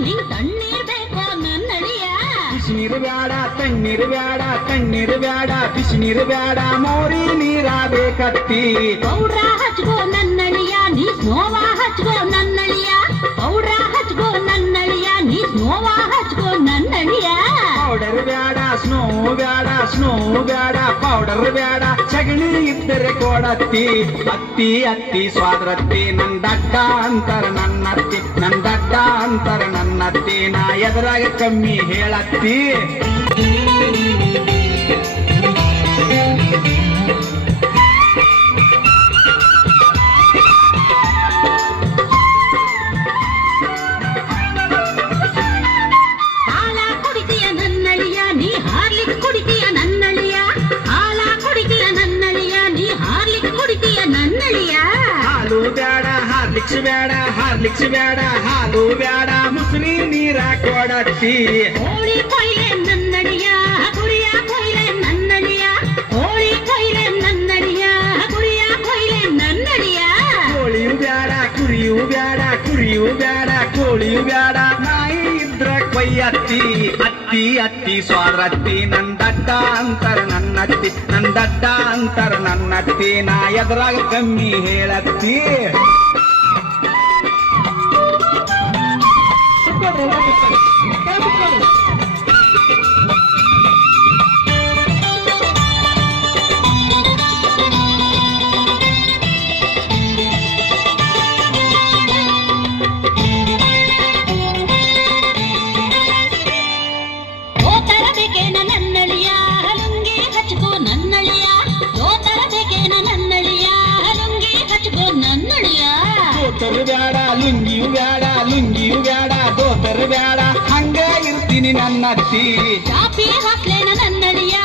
ನಿಂಗ್ ತಣ್ಣೀರ್ ಬೇಕೋ ನನ್ನಳಿಯ ಬಿಸಿನೀರು ಬ್ಯಾಡ ತಣ್ಣೀರು ಬ್ಯಾಡ ತಣ್ಣೀರು ಬ್ಯಾಡ ಬಿಸಿನೀರು ಬ್ಯಾಡ ಮೋರಿ ನೀರ ಬೇಕತ್ತಿ ಪೌಡ್ರ ಹಚ್ಕೋ ನನ್ನಳಿಯ ನೀ ಸ್ನೋವಾ ಹಚ್ಕೋ ನನ್ನಳಿಯ ಪೌಡ್ರ ಹಚ್ಕೋ ನನ್ನಳಿಯ ನೀ ಸ್ನೋವಾ ಹಚ್ಕೋ ನನ್ನಳಿಯ ಪೌಡರ್ ಬ್ಯಾಡ ಸ್ನೋ ಬ್ಯಾಡ ಸ್ನೋ ಬ್ಯಾಡ ಪೌಡರ್ ಬ್ಯಾಡ ಸಗಣಿ ಇದ್ದರೆ ಕೊಡತ್ತಿ ಅತ್ತಿ ಅತ್ತಿ ಸ್ವಾದ್ರತ್ತಿ ನಂದಡ್ಡ ಅಂತರ ನನ್ನತ್ತಿ ನಂದಡ್ಡ ಅಂತರ ನನ್ನತ್ತಿ ನಾ ಎದುರಾಗ ಕಮ್ಮಿ ಹೇಳತ್ತಿ ಹಾರ್ಲಿಕ್ಸ್ ಬೇಡ ಹಾಲು ಬೇಡ ಮುಸ್ರಿ ನೀರ ಕೊಡತ್ತಿ ಕೋಳಿ ಕೊಯ್ಲೆ ನನ್ನಡಿಯ ಕುರಿಯ ಕೊಯ್ಲೆ ನನ್ನಡಿಯ ಕೋಳಿ ಕೊಯ್ಲೆ ನನ್ನಡಿಯ ಕುರಿಯ ಕೊಯ್ಲೆ ನನ್ನಡಿಯ ಕೋಳಿಯು ಬೇಡ ಕುರಿಯು ಬೇಡ ಕುರಿಯು ಬೇಡ ಕೋಳಿಯು ಬೇಡ ನಾಯಿ ಇದ್ರ ಕೊಯ್ಯತ್ತಿ ಅತ್ತಿ ಅತ್ತಿ ಸ್ವಾರತ್ತಿ ನಂದಡ್ಡ ಅಂತರ ನನ್ನತ್ತಿ ನಂದಡ್ಡ ಅಂತರ ನನ್ನತ್ತಿ ನಾ ಎದುರಾಗ ಕಮ್ಮಿ ಹೇಳತ್ತಿ ಬ್ಯಾಡ ಲುಂಗಿಯು ಬ್ಯಾಡ ಲುಂಗಿಯು ಬ್ಯಾಡ ದೋತರು ಬ್ಯಾಡ ಹಂಗ ಇರ್ತೀನಿ ನನ್ನತ್ತಿ ಚಾಪಿ ಹಾಕ್ಲೇನ ನನ್ನಳಿಯ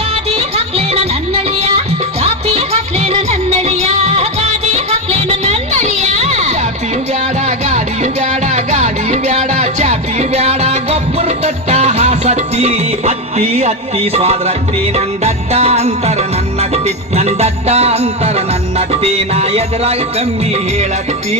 ಗಾದಿ ಹಾಕ್ಲೇನ ನನ್ನಳಿಯ ಚಾಪಿ ಹಾಕ್ಲೇನ ನನ್ನಳಿಯ ಗಾದಿ ಹಾಕ್ಲೇನ ನನ್ನಳಿಯ ಚಾಪಿಯು ಬ್ಯಾಡ ಗಾಡಿಯು ಬ್ಯಾಡ ಗಾಡಿಯು ಬ್ಯಾಡ ಚಾಪಿಯು ಬ್ಯಾಡ ಗೊಬ್ಬರ ತಟ್ಟ ಹಾಸತ್ತಿ ಅತ್ತಿ ಅತ್ತಿ ಸ್ವಾದ್ರತ್ತಿ ನಂದಡ್ಡ ಅಂತರ ನನ್ನತ್ತಿ ನಂದಡ್ಡ ಅಂತರ ನನ್ನತ್ತಿ ನಾ ಎದುರಾಗ ಕಮ್ಮಿ ಹೇಳತ್ತಿ